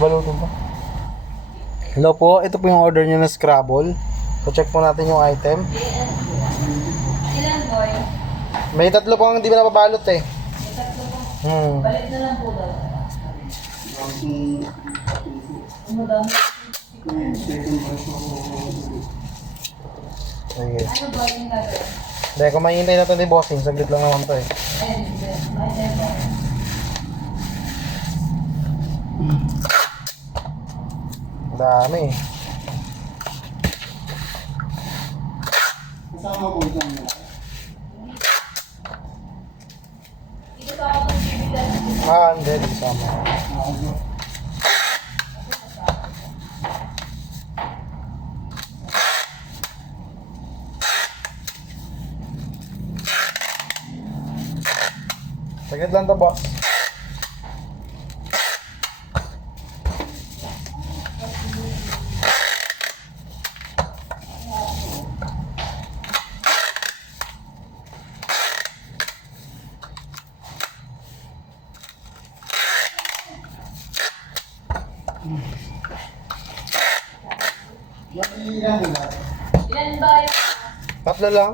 Babalutin pa. Hello po, ito po yung order nyo na Scrabble. So check po natin yung item. Ilan boy? May tatlo po ang hindi ba nababalot eh. May tatlo po. Hmm. Balik na lang po daw. Ano daw? Sige. Ano ba yung gagawin? Dahil kung mahihintay natin ni bossing, saglit lang naman to eh. May tempo. Dami eh. Kasama ko ito ang Dito pa ako ng bibigyan. Hindi. Sama. Saglit lang to, boss. Ilan nila? Ilan ba yung... Tatlo lang.